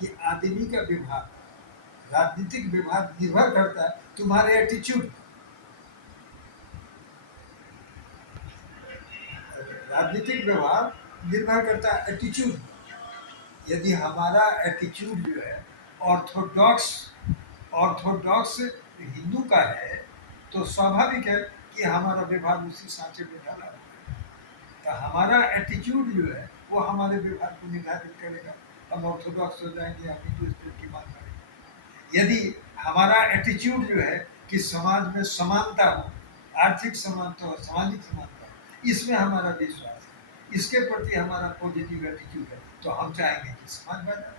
कि आदमी का व्यवहार, राजनीतिक व्यवहार निर्भर करता है तुम्हारे एटीट्यूड। राजनीतिक व्यवहार निर्भर करता है एटीट्यूड। यदि हमारा एटीट्यूड जो है ऑर्थोडॉक्स ऑर्थोडॉक्स हिंदू का है, तो स्वाभाविक है कि हमारा व्यवहार उसी सांचे में डाला है। तो हमारा एटीट्यूड जो है वो हमारे व्यवहार को निर्धारित करेगा। हम ऑर्थोडॉक्स हो जाएंगे या हिंदू स्पिरिट की बात करेंगे। यदि हमारा एटीट्यूड जो है कि समाज में समानता हो, आर्थिक समानता हो, सामाजिक समानता हो, इसमें हमारा विश्वास है, इसके प्रति हमारा पॉजिटिव एटीट्यूड है, तो हम चाहेंगे कि समाज बना रहे।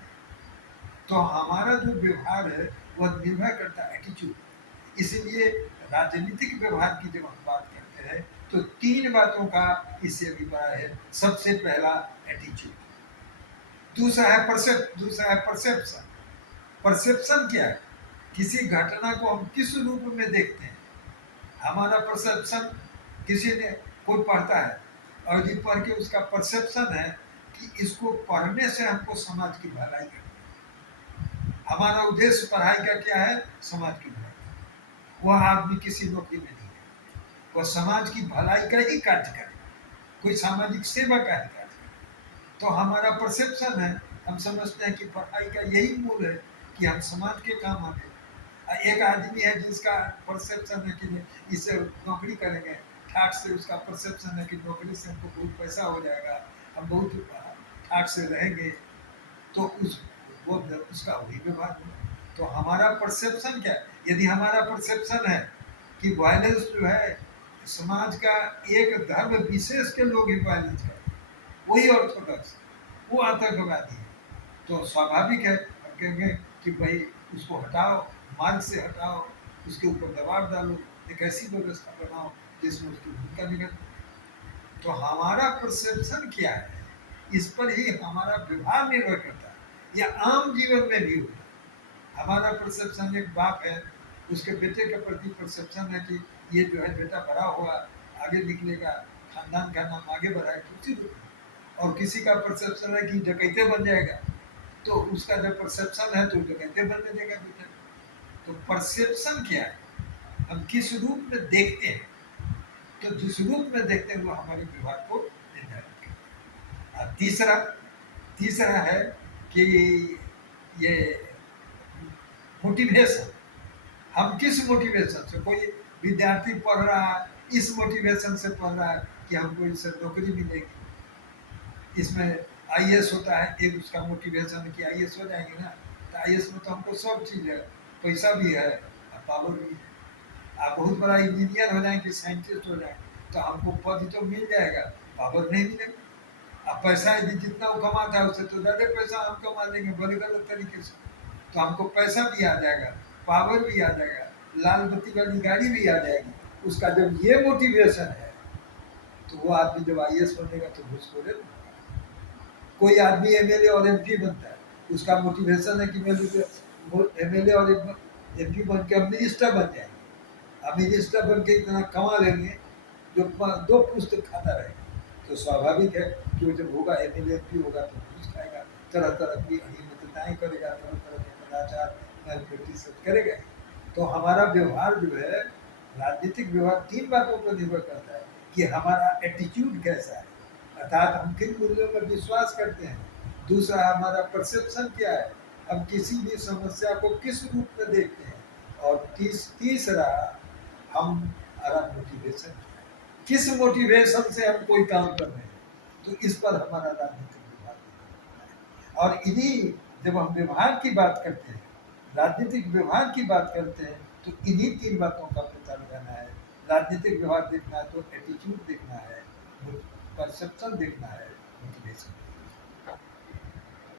तो हमारा जो व्यवहार है वह निर्भर करता है एटीट्यूड। इसीलिए राजनीतिक व्यवहार की जब हम बात करते हैं तो तीन बातों का इससे अभिप्राय है। सबसे पहला एटीट्यूड, दूसरा है परसेप्शन। परसेप्शन क्या है? किसी घटना को हम किस रूप में देखते हैं, हमारा परसेप्शन। किसी ने कोई पढ़ता है और यदि पढ़ के उसका परसेप्शन है कि इसको पढ़ने से हमको समाज की भलाई करनी है, हमारा उद्देश्य पढ़ाई का क्या है, समाज की भलाई। वह आदमी किसी नौकरी में नहीं है, वह समाज की भलाई का ही कार्य करे, कोई सामाजिक सेवा का ही कार्य करे। तो हमारा परसेप्शन है, हम समझते हैं कि पढ़ाई का यही मूल है कि हम समाज के काम आगे। एक आदमी है जिसका परसेप्शन है कि इससे नौकरी करेंगे, ठाट से उसका परसेप्शन है कि नौकरी से हमको बहुत पैसा हो जाएगा, हम बहुत ठाट से रहेंगे, तो उसका वही व्यवहार है। तो हमारा परसेप्शन क्या है? यदि हमारा परसेप्शन है कि वायलेंस जो है समाज का एक धर्म विशेष के लोग ही वायलेंस करते, वही ऑर्थोडॉक्स, वो आतंकवादी है, तो स्वाभाविक है हम कहेंगे कि भाई उसको हटाओ, मार्ग से हटाओ, उसके ऊपर दबाव डालो, एक ऐसी व्यवस्था बनाओ जिसमें उसकी भूमिका निकल। तो हमारा परसेप्शन क्या है, इस पर ही हमारा व्यवहार निर्भर करता है। या आम जीवन में भी होता है। हमारा परसेप्शन, एक बाप है उसके बेटे के प्रति परसेप्शन है कि ये जो है बेटा बड़ा हुआ, आगे निकलेगा, खानदान का नाम आगे बढ़ाएगा, उसी रूप में। और किसी का परसेप्शन है कि डकैते बन जाएगा, तो उसका जब परसेप्शन है तो डकैते बनने देगा बेटा। तो परसेप्शन क्या है, हम किस रूप में देखते हैं, तो जिस रूप में देखते हैं वो हमारे व्यवहार को निर्धारित करता है। तीसरा है कि ये मोटिवेशन, हम किस मोटिवेशन से, कोई विद्यार्थी पढ़ रहा है इस मोटिवेशन से पढ़ रहा है कि हमको इससे नौकरी मिलेगी, इसमें आईएएस होता है, एक उसका मोटिवेशन है कि आईएएस हो जाएंगे ना, तो आईएएस में तो हमको सब चीज़ है, पैसा भी है और पावर भी है। आप बहुत बड़ा इंजीनियर हो जाएंगे, साइंटिस्ट हो जाएंगे, तो हमको पद तो मिल जाएगा, पावर नहीं मिलेगा। अब पैसा यदि जितना वो कमाता है उससे तो ज़्यादा पैसा हम कमा लेंगे बड़े गलत तरीके से, तो हमको पैसा भी आ जाएगा, पावर भी आ जाएगा, लाल बत्ती वाली गाड़ी भी आ जाएगी। उसका जब ये मोटिवेशन है तो वो आदमी जब आईएएस बनेगा तो घूसखोरी नहीं। कोई आदमी एमएलए और एमपी बनता है, उसका मोटिवेशन है कि मैं एमएलए और एमपी बन के हम मिनिस्टर बन जाएंगे, अब मिनिस्टर बन के इतना कमा लेंगे जो 2 पुस्तक खाता रहेगा। तो स्वाभाविक है कि वो जब होगा एमएलए एमपी होगा तो घूस खाएगा, तरह तरह की अहिंसताएँ करेगा, तरह तरह के कदाचार मैलप्रैक्टिस करेगा। तो हमारा व्यवहार जो है, राजनीतिक व्यवहार 3 बातों पर निर्भर करता है कि हमारा एटीट्यूड कैसा है, अर्थात हम किन मूल्यों पर विश्वास करते हैं। दूसरा हमारा परसेप्शन क्या है, हम किसी भी समस्या को किस रूप में देखते हैं। और तीसरा हमारा मोटिवेशन क्या है, किस मोटिवेशन से हम कोई काम कर रहे हैं, तो इस पर हमारा राजनीतिक व्यवहार है। और इन्हीं, जब हम व्यवहार की बात करते हैं, राजनीतिक व्यवहार की बात करते हैं, तो इन्हीं 3 बातों का पता लगाना है। राजनीतिक व्यवहार देखना है तो एटीट्यूड देखना है, परसेप्शन देखना है, मोटिवेशन।